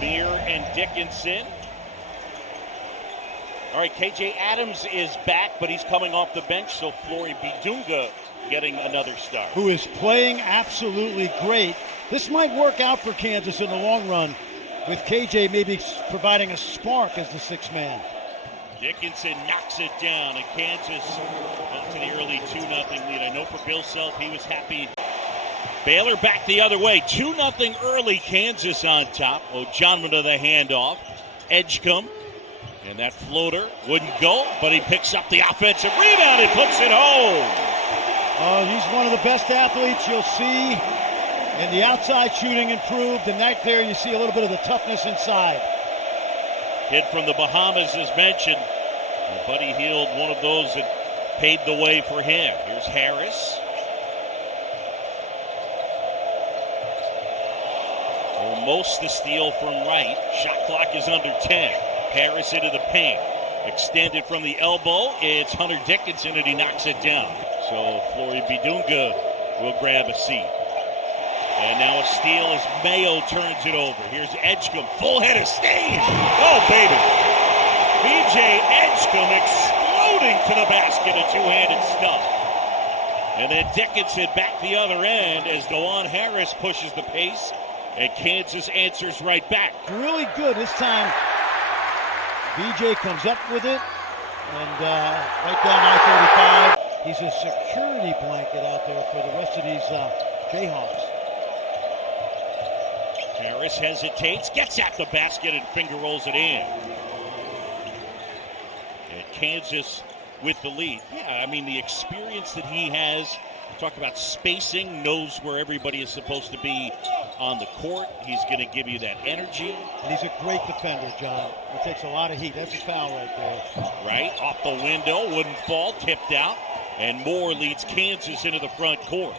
Lemire and Dickinson. All right, KJ Adams is back, but he's coming off the bench, so Flory Bidunga getting another start. Who is playing absolutely great. This might work out for Kansas in the long run, with KJ maybe providing a spark as the sixth man. Dickinson knocks it down, and Kansas into the early 2-0 lead. I know for Bill Self, he was happy. Baylor back the other way, 2-0 early, Kansas on top. O'Jonman to the handoff. Edgecombe, and that floater wouldn't go, but he picks up the offensive rebound and puts it home. He's one of the best athletes you'll see, and the outside shooting improved, and right there you see a little bit of the toughness inside. Kid from the Bahamas is mentioned. Buddy Hield, one of those that paved the way for him. Here's Harris. Almost the steal from Wright. Shot clock is under 10. Harris into the paint. Extended from the elbow. It's Hunter Dickinson, and he knocks it down. So Flory Bidunga will grab a seat. And now a steal as Mayo turns it over. Here's Edgecombe, full head of steam. Oh, baby. B.J. Edgecombe exploding to the basket, a two-handed stuff. And then Dickinson back the other end as DeJuan Harris pushes the pace, and Kansas answers right back. Really good this time. B.J. comes up with it, and right down I-35. He's a security blanket out there for the rest of these Jayhawks. Harris hesitates, gets at the basket, and finger rolls it in. And Kansas with the lead. Yeah, I mean, the experience that he has, talk about spacing, knows where everybody is supposed to be on the court. He's going to give you that energy. And he's a great defender, John. He takes a lot of heat. That's a foul right there. Right, off the window, wouldn't fall, tipped out. And Moore leads Kansas into the front court.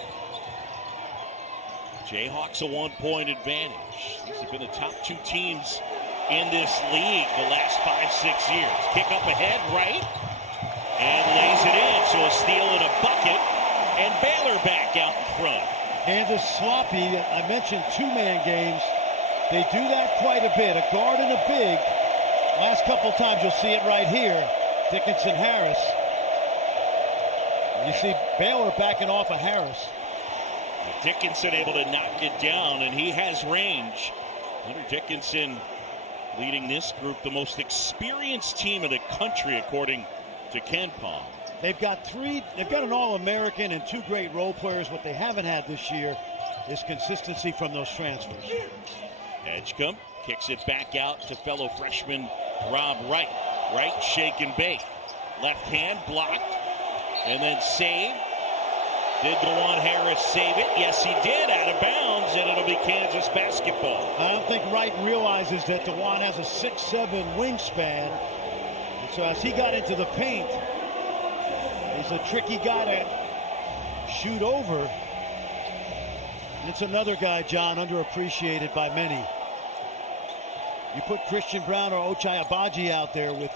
Jayhawks a 1-point advantage. These have been the top two teams in this league the last 5-6 years. Kick up ahead, right, and lays it in. So a steal and a bucket, and Baylor back out in front. Kansas sloppy. I mentioned two-man games. They do that quite a bit. A guard and a big. Last couple times you'll see it right here. Dickinson, Harris. You see Baylor backing off of Harris. Dickinson able to knock it down, and he has range. Hunter Dickinson leading this group, the most experienced team in the country, according to Ken Palm. They've got an All-American and two great role players. What they haven't had this year is consistency from those transfers. Edgecombe kicks it back out to fellow freshman Rob Wright. Wright shake and bake. Left hand blocked, and then save. Did DeJuan Harris save it? Yes, he did, out of bounds, and it'll be Kansas basketball. I don't think Wright realizes that DeJuan has a 6'7" wingspan. And so as he got into the paint, he's a tricky guy to shoot over. And it's another guy, John, underappreciated by many. You put Christian Brown or Ochai Agbaji out there with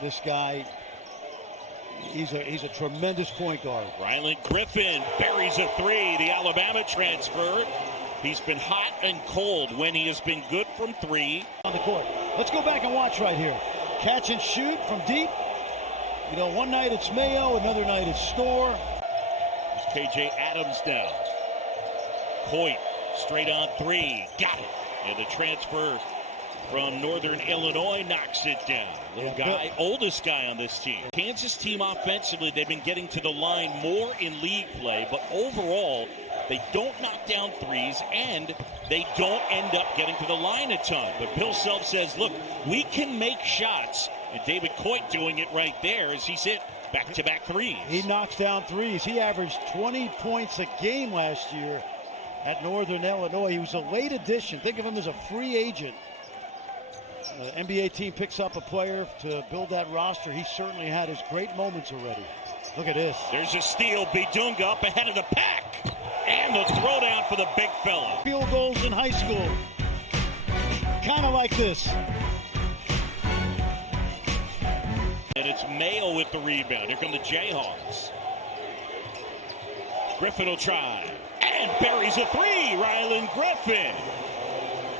this guy, he's a tremendous point guard. Ryland Griffin buries a three. The Alabama transfer. He's been hot and cold when he has been good from three. On the court. Let's go back and watch right here. Catch and shoot from deep. You know, one night it's Mayo, another night it's Storr. There's KJ Adams down. Coit straight on three. Got it. And the transfer from Northern Illinois knocks it down. Little guy, oldest guy on this team. Kansas team offensively, they've been getting to the line more in league play, but overall, they don't knock down threes, and they don't end up getting to the line a ton. But Bill Self says, look, we can make shots, and David Coit doing it right there as he's hit back-to-back threes. He knocks down threes. He averaged 20 points a game last year at Northern Illinois. He was a late addition. Think of him as a free agent. NBA team picks up a player to build that roster. He certainly had his great moments already. Look at this. There's a steal. Bidunga up ahead of the pack. And the throwdown for the big fella. Field goals in high school. Kind of like this. And it's Mayo with the rebound. Here come the Jayhawks. Griffin will try. And buries a three. Ryland Griffin.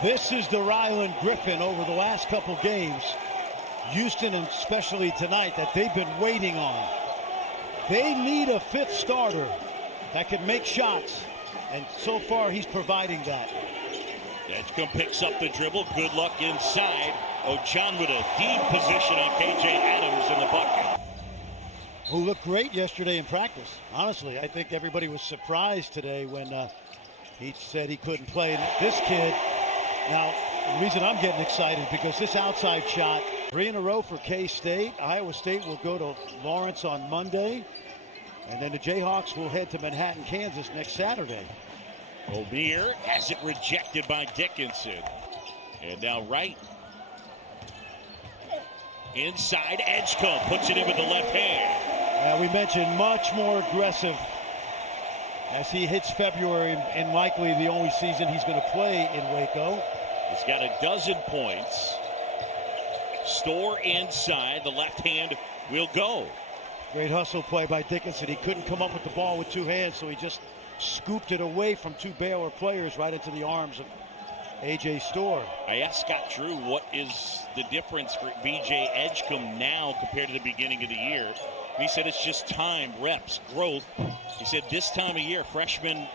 This is the Ryland Griffin over the last couple games, Houston and especially tonight, that they've been waiting on. They need a fifth starter that can make shots, and so far he's providing that. Edgecombe picks up the dribble. Good luck inside. O'Jon with a deep position on KJ Adams in the bucket. Who looked great yesterday in practice. Honestly, I think everybody was surprised today when he said he couldn't play. And this kid, now the reason I'm getting excited because this outside shot, 3 in a row for K-State. Iowa State will go to Lawrence on Monday. And then the Jayhawks will head to Manhattan, Kansas next Saturday. O'Meara has it rejected by Dickinson. And now Wright. Inside, Edgecombe puts it in with the left hand. We mentioned much more aggressive as he hits February and likely the only season he's going to play in Waco. He's got a dozen points. Store inside, the left hand will go. Great hustle play by Dickinson. He couldn't come up with the ball with two hands, so he just scooped it away from two Baylor players right into the arms of A.J. Store. I asked Scott Drew what is the difference for V.J. Edgecombe now compared to the beginning of the year. And he said it's just time, reps, growth. He said this time of year, freshmen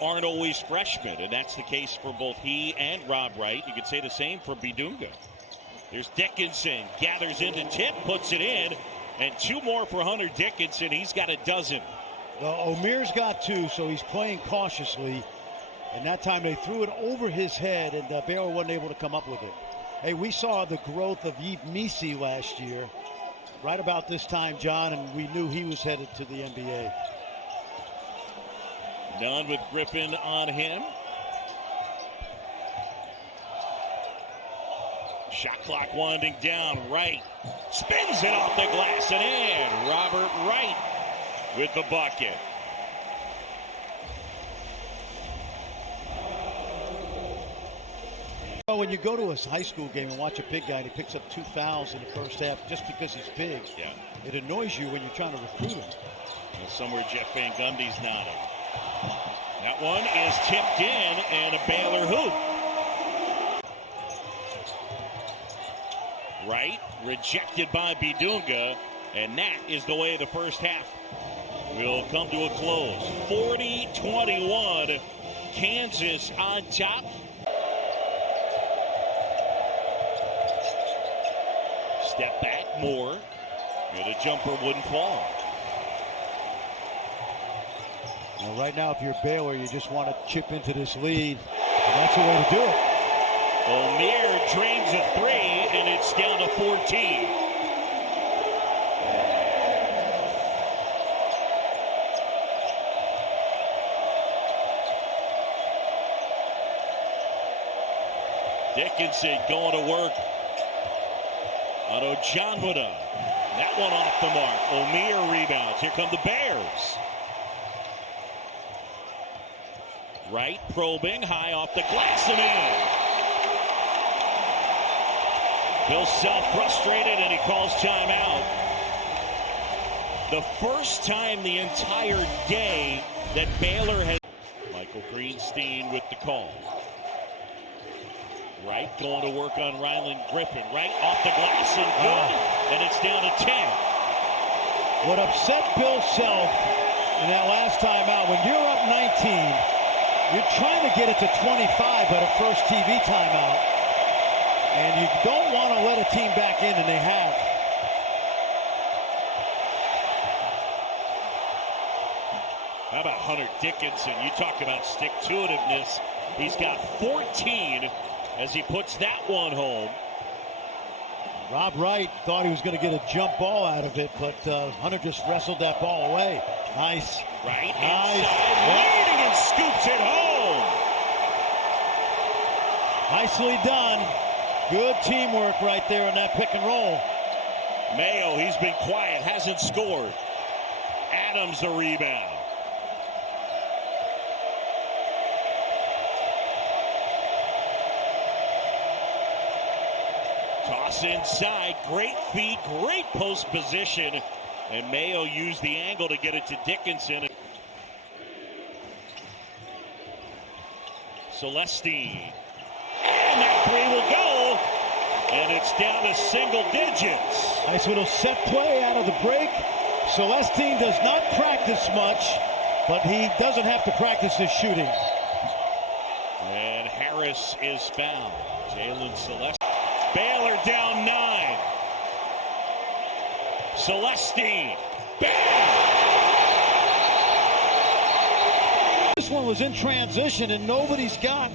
aren't always freshmen, and that's the case for both he and Rob Wright. You could say the same for Bidunga. There's Dickinson, gathers into tip, puts it in, and two more for Hunter Dickinson. He's got a dozen. O'Meara's got two, so he's playing cautiously. And that time they threw it over his head, and Baylor wasn't able to come up with it. Hey, we saw the growth of Yves Missi last year, right about this time, John, and we knew he was headed to the NBA. Done with Griffin on him. Shot clock winding down. Wright spins it off the glass and in. Robert Wright with the bucket. Well, when you go to a high school game and watch a big guy and he picks up 2 fouls in the first half just because he's big, it annoys you when you're trying to recruit him. And somewhere Jeff Van Gundy's nodding. That one is tipped in and a Baylor hoop. Wright rejected by Bidunga, and that is the way the first half will come to a close. 40-21, Kansas on top. Step back more, and the jumper wouldn't fall. Well, right now, if you're Baylor, you just want to chip into this lead, and that's the way to do it. O'Meara drains a three, and it's down to 14. Dickinson going to work on O'Jon. That one off the mark. O'Meara rebounds. Here come the Bears. Wright probing, high off the glass and in. Bill Self frustrated, and he calls timeout. The first time the entire day that Baylor has. Michael Greenstein with the call. Wright going to work on Ryland Griffin. Wright off the glass and good, and it's down to 10. What upset Bill Self in that last timeout, when you're up 19, you're trying to get it to 25 at a first TV timeout, and you don't want to let a team back in, and they have. How about Hunter Dickinson? You talk about stick-to-itiveness. He's got 14 as he puts that one home. Rob Wright thought he was going to get a jump ball out of it, but Hunter just wrestled that ball away. Nice. Right nice. Inside, leading and scoops it home. Nicely done. Good teamwork right there in that pick and roll. Mayo, he's been quiet, hasn't scored. Adams the rebound. Toss inside, great feet, great post position, and Mayo used the angle to get it to Dickinson. Celestine, And it's down to single digits. Nice little set play out of the break. Celestine does not practice much, but he doesn't have to practice his shooting. And Harris is fouled. Jalen Celestine. Baylor down 9. Celestine. Bam! This one was in transition, and nobody's got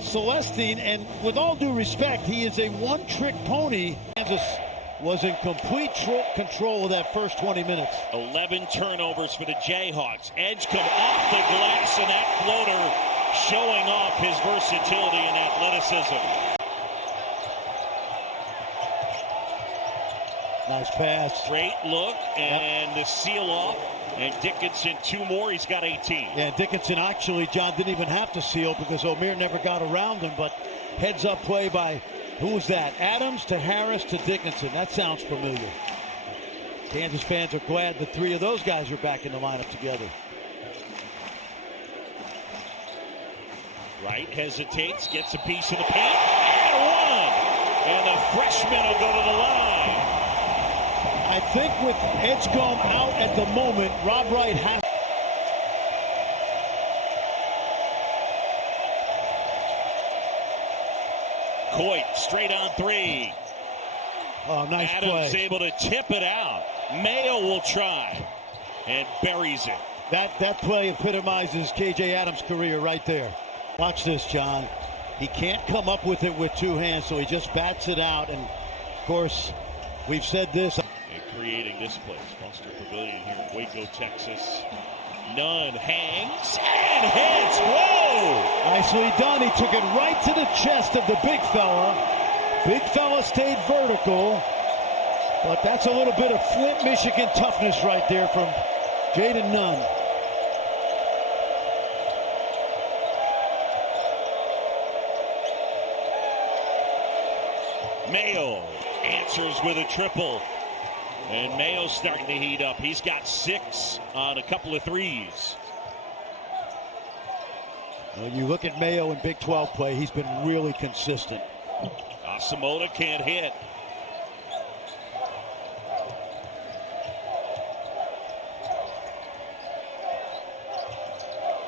Celestine. And with all due respect, he is a one-trick pony. Kansas was in complete control of that first 20 minutes. 11 turnovers for the Jayhawks. Edge come off the glass, and that floater showing off his versatility and athleticism. Nice pass. Great look, and the seal off. And Dickinson, 2 more. He's got 18. Yeah, Dickinson actually, John, didn't even have to seal because O'Meara never got around him. But heads-up play by, who was that? Adams to Harris to Dickinson. That sounds familiar. Kansas fans are glad the 3 of those guys are back in the lineup together. Wright hesitates, gets a piece of the paint, and 1! And the freshman will go to the line. I think with Edgecombe out at the moment, Rob Wright has. Coit straight on 3. Oh, nice Adams play. able to tip it out. Mayo will try and buries it. That play epitomizes KJ Adams' career right there. Watch this, John. He can't come up with it with 2 hands, so he just bats it out. And of course, we've said this. Creating this place, Foster Pavilion here in Waco, Texas. Nunn hangs and hits. Whoa! Nicely done. He took it right to the chest of the big fella. Big fella stayed vertical. But that's a little bit of Flint, Michigan toughness right there from Jaden Nunn. Mayo answers with a triple. And Mayo's starting to heat up. He's got 6 on a couple of threes. When you look at Mayo in Big 12 play, he's been really consistent. Asamoah can't hit.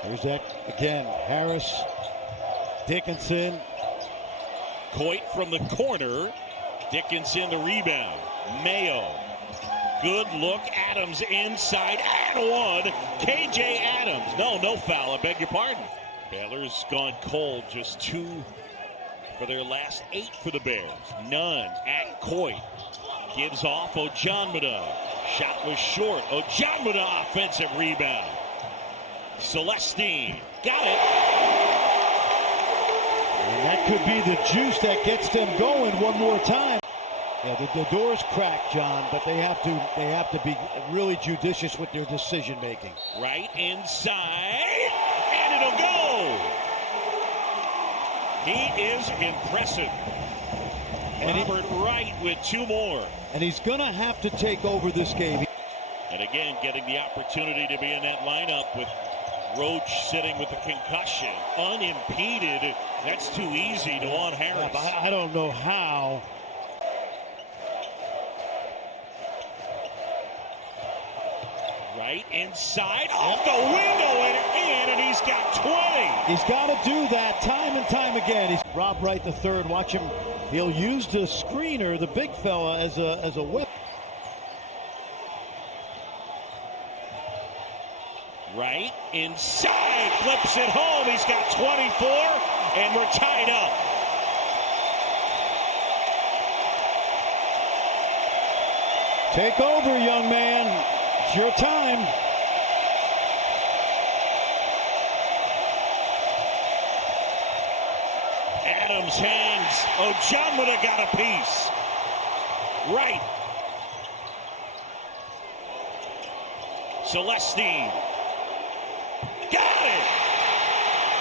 There's that again. Harris, Dickinson. Coit from the corner. Dickinson the rebound. Mayo. Good look. Adams inside and 1. KJ Adams. No foul. I beg your pardon. Baylor's gone cold. Just 2 for their last 8 for the Bears. Nunn at Coit. Gives off Ojanmada. Shot was short. Ojanmada offensive rebound. Celestine. Got it. And that could be the juice that gets them going one more time. Yeah, the door's cracked, John, but they have to be really judicious with their decision making. Right inside, and it'll go. He is impressive. And Robert Wright with 2 more. And he's going to have to take over this game. And again, getting the opportunity to be in that lineup with Roach sitting with the concussion. Unimpeded. That's too easy to want Harris. I don't know how. Right inside, off the window and in, and he's got 20. He's got to do that time and time again. He's Rob Wright the third. Watch him. He'll use the screener, the big fella, as a whip. Right inside, flips it home. He's got 24, and we're tied up. Take over, young man. It's your time. Adams hangs. Ojanmada got a piece. Right. Celestine. Got it.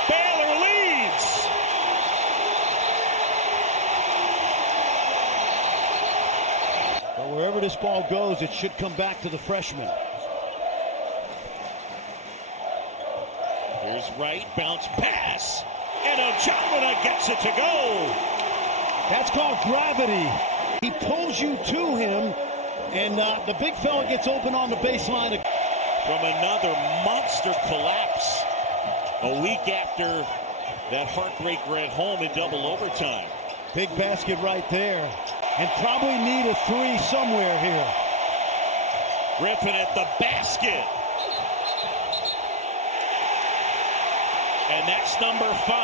Baylor leads. But wherever this ball goes, it should come back to the freshman. Here's Wright, bounce pass, and Ojanmada gets it to go. That's called gravity. He pulls you to him, and the big fella gets open on the baseline. From another monster collapse a week after that heartbreaker at home in double overtime. Big basket right there, and probably need a three somewhere here. Griffin at the basket. And that's number 5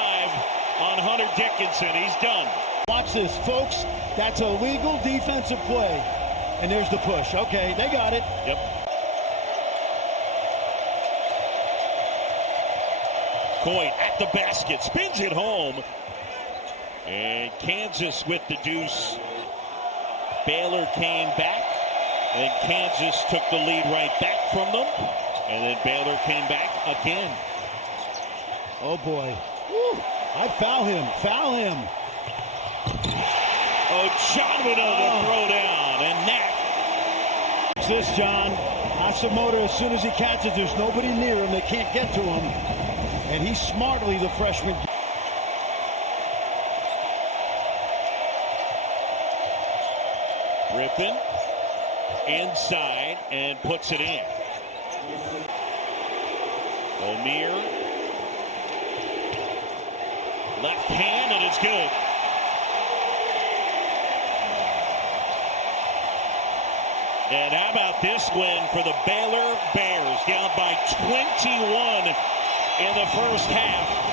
on Hunter Dickinson. He's done. Watch this, folks. That's a legal defensive play. And there's the push. Okay, they got it. Yep. Coit at the basket. Spins it home. And Kansas with the deuce. Baylor came back. And Kansas took the lead right back from them. And then Baylor came back again. Oh, boy. Woo. I foul him. Foul him. Oh, John with a throwdown. And that. What's this, John? Hashimoto, as soon as he catches, there's nobody near him. They can't get to him. And he's smartly the freshman. Griffin inside and puts it in. O'Meara. Left hand, and it's good. And how about this win for the Baylor Bears, down by 21 in the first half.